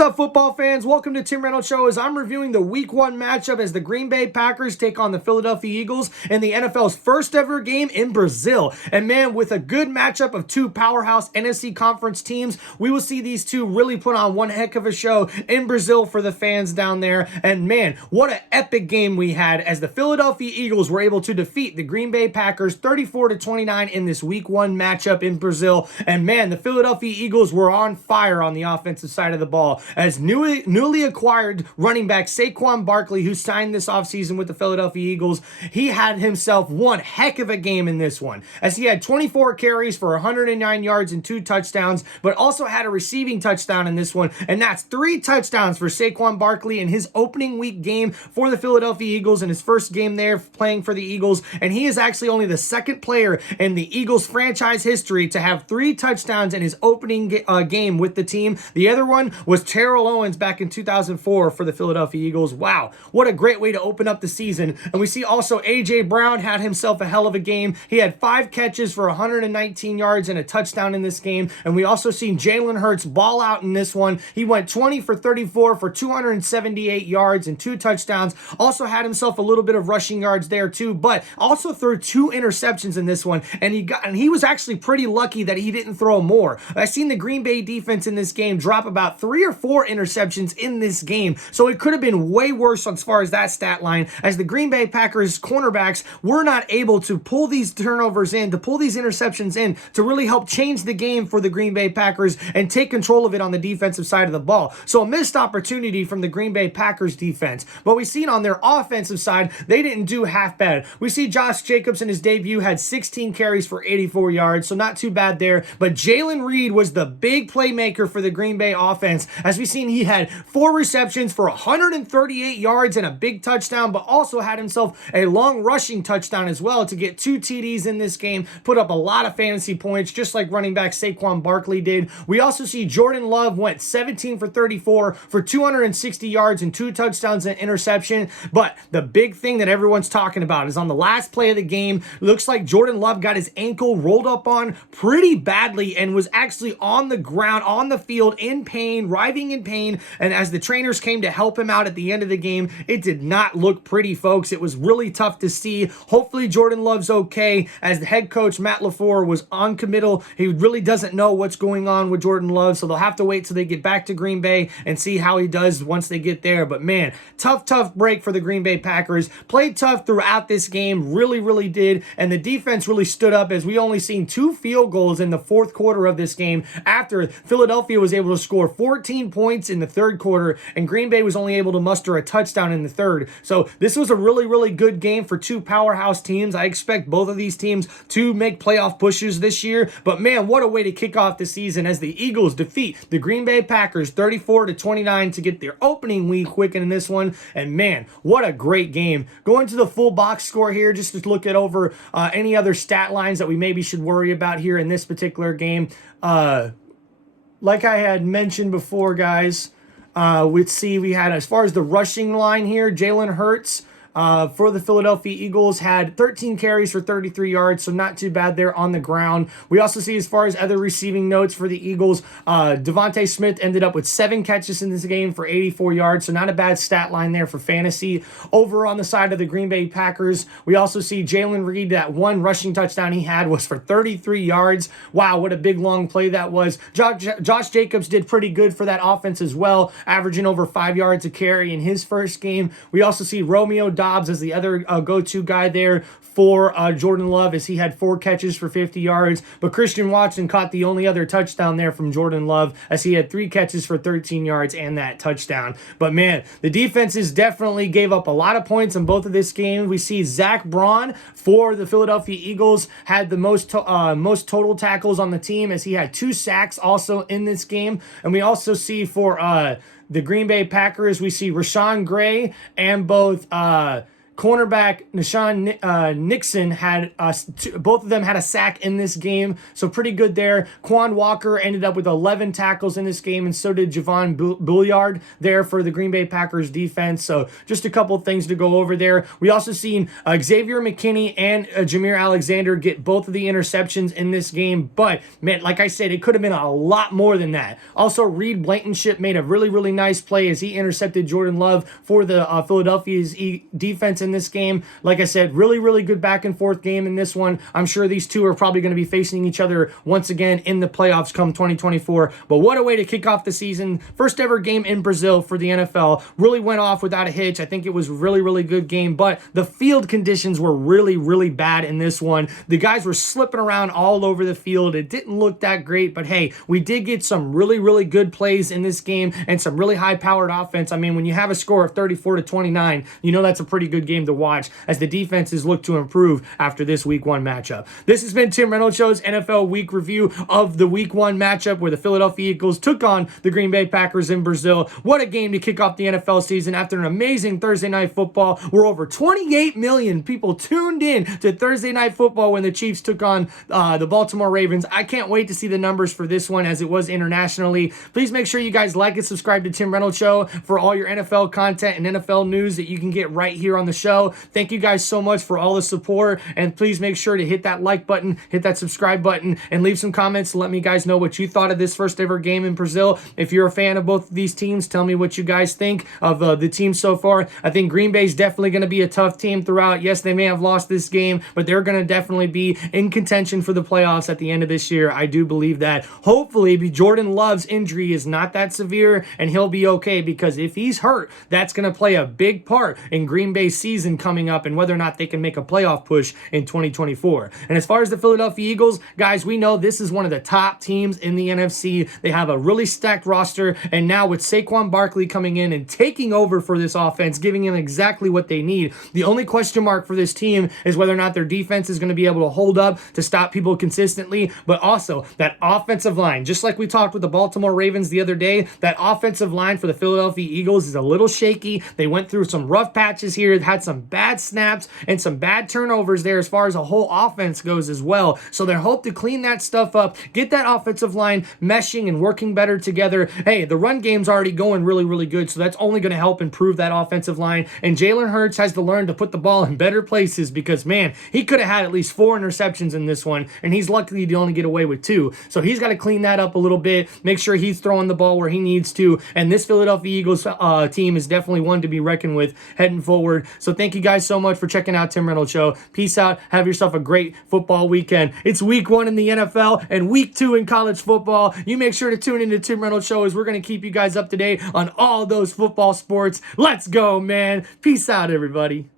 What's up, football fans? Welcome to Tim Reynolds Show as I'm reviewing the Week 1 matchup as the Green Bay Packers take on the Philadelphia Eagles in the NFL's first ever game in Brazil. And man, with a good matchup of two powerhouse NFC conference teams, we will see these two really put on one heck of a show in Brazil for the fans down there. And man, what an epic game we had as the Philadelphia Eagles were able to defeat the Green Bay Packers 34-29 in this Week 1 matchup in Brazil. And man, the Philadelphia Eagles were on fire on the offensive side of the ball, as newly acquired running back Saquon Barkley, who signed this offseason with the Philadelphia Eagles, he had himself one heck of a game in this one, as he had 24 carries for 109 yards and 2 touchdowns, but also had a receiving touchdown in this one, and that's 3 touchdowns for Saquon Barkley in his opening week game for the Philadelphia Eagles in his first game there playing for the Eagles, and he is actually only the second player in the Eagles franchise history to have 3 touchdowns in his opening game with the team. The other one was Terrell Owens back in 2004 for the Philadelphia Eagles. Wow, what a great way to open up the season. And we see also A.J. Brown had himself a hell of a game. He had 5 catches for 119 yards and a touchdown in this game. And we also seen Jalen Hurts ball out in this one. He went 20 for 34 for 278 yards and 2 touchdowns. Also had himself a little bit of rushing yards there too, but also threw 2 interceptions in this one. And he was actually pretty lucky that he didn't throw more. I seen the Green Bay defense in this game drop about 3 or 4 interceptions in this game, so it could have been way worse as far as that stat line, as the Green Bay Packers cornerbacks were not able to pull these turnovers in, to pull these interceptions in, to really help change the game for the Green Bay Packers and take control of it on the defensive side of the ball. So a missed opportunity from the Green Bay Packers defense. But we seen on their offensive side, they didn't do half bad. We see Josh Jacobs in his debut had 16 carries for 84 yards, so not too bad there. But Jalen Reed was the big playmaker for the Green Bay offense, as we seen he had 4 receptions for 138 yards and a big touchdown, but also had himself a long rushing touchdown as well to get 2 TDs in this game, put up a lot of fantasy points, just like running back Saquon Barkley did. We also see Jordan Love went 17 for 34 for 260 yards and 2 touchdowns and interception. But the big thing that everyone's talking about is on the last play of the game, looks like Jordan Love got his ankle rolled up on pretty badly and was actually on the ground, on the field, in pain, writhing in pain. And as the trainers came to help him out at the end of the game, it did not look pretty, folks. It was really tough to see. Hopefully Jordan Love's okay, as the head coach Matt LaFleur was on committal. He really doesn't know what's going on with Jordan Love, so they'll have to wait till they get back to Green Bay and see how he does once they get there. But man, tough break for the Green Bay Packers. Played tough throughout this game, really did, and the defense really stood up, as we only seen 2 field goals in the fourth quarter of this game after Philadelphia was able to score 14 points in the third quarter, and Green Bay was only able to muster a touchdown in the third. So this was a really good game for 2 powerhouse teams. I expect both of these teams to make playoff pushes this year, but man, what a way to kick off the season as the Eagles defeat the Green Bay Packers 34-29 to get their opening week quick in this one. And man, what a great game. Going to the full box score here just to look at over any other stat lines that we maybe should worry about here in this particular game. Like I had mentioned before, guys, we had, as far as the rushing line here, Jalen Hurts for the Philadelphia Eagles had 13 carries for 33 yards, so not too bad there on the ground. We also see, as far as other receiving notes for the Eagles, Devontae Smith ended up with 7 catches in this game for 84 yards, so not a bad stat line there for fantasy. Over on the side of the Green Bay Packers, we also see Jalen Reed, that 1 rushing touchdown he had was for 33 yards. Wow, what a big long play that was. Josh Jacobs did pretty good for that offense as well, averaging over 5 yards a carry in his first game. We also see Romeo Dobbs as the other go-to guy there for Jordan Love, as he had 4 catches for 50 yards. But Christian Watson caught the only other touchdown there from Jordan Love, as he had 3 catches for 13 yards and that touchdown. But man, the defenses definitely gave up a lot of points in both of this game. We see Zach Braun for the Philadelphia Eagles had the most total tackles on the team, as he had 2 sacks also in this game. And we also see for the Green Bay Packers, we see Rashawn Gray and both cornerback Nashawn Nixon had both of them had a sack in this game, so pretty good there. Quan Walker ended up with 11 tackles in this game, and so did Javon Bulliard there for the Green Bay Packers defense. So just a couple things to go over there. We also seen Xavier McKinney and Jameer Alexander get both of the interceptions in this game, but man, like I said, it could have been a lot more than that. Also, Reed Blankenship made a really nice play as he intercepted Jordan Love for the Philadelphia's defense in this game. Like I said, really good back and forth game in this one. I'm sure these two are probably going to be facing each other once again in the playoffs come 2024. But what a way to kick off the season. First ever game in Brazil for the NFL. Really went off without a hitch. I think it was really good game, but the field conditions were really bad in this one. The guys were slipping around all over the field. It didn't look that great, but hey, we did get some really good plays in this game and some really high-powered offense. I mean, when you have a score of 34-29, you know that's a pretty good game to watch as the defenses look to improve after this Week 1 matchup. This has been Tim Reynolds Show's NFL Week Review of the Week 1 matchup where the Philadelphia Eagles took on the Green Bay Packers in Brazil. What a game to kick off the NFL season after an amazing Thursday Night Football where over 28 million people tuned in to Thursday Night Football when the Chiefs took on the Baltimore Ravens. I can't wait to see the numbers for this one as it was internationally. Please make sure you guys like and subscribe to Tim Reynolds Show for all your NFL content and NFL news that you can get right here on the show. Thank you guys so much for all the support, and please make sure to hit that like button, hit that subscribe button, and leave some comments to let me guys know what you thought of this first ever game in Brazil. If you're a fan of both of these teams, tell me what you guys think of the team so far. I think Green Bay's definitely going to be a tough team throughout. Yes, they may have lost this game, but they're going to definitely be in contention for the playoffs at the end of this year. I do believe that. Hopefully, Jordan Love's injury is not that severe and he'll be okay, because if he's hurt, that's going to play a big part in Green Bay's season coming up and whether or not they can make a playoff push in 2024. And as far as the Philadelphia Eagles, guys, we know this is one of the top teams in the NFC. They have a really stacked roster, and now with Saquon Barkley coming in and taking over for this offense, giving them exactly what they need, the only question mark for this team is whether or not their defense is going to be able to hold up to stop people consistently, but also that offensive line. Just like we talked with the Baltimore Ravens the other day, that offensive line for the Philadelphia Eagles is a little shaky. They went through some rough patches here, had some bad snaps and some bad turnovers there as far as the whole offense goes as well. So they hope to clean that stuff up, get that offensive line meshing and working better together. Hey, the run game's already going really good, so that's only going to help improve that offensive line. And Jalen Hurts has to learn to put the ball in better places because, man, he could have had at least 4 interceptions in this one, and he's lucky to only get away with 2. So he's got to clean that up a little bit, make sure he's throwing the ball where he needs to. And this Philadelphia Eagles team is definitely one to be reckoned with heading forward. So thank you guys so much for checking out Tim Reynolds Show. Peace out. Have yourself a great football weekend. It's week 1 in the NFL and week 2 in college football. You make sure to tune into Tim Reynolds Show as we're going to keep you guys up to date on all those football sports. Let's go, man. Peace out, everybody.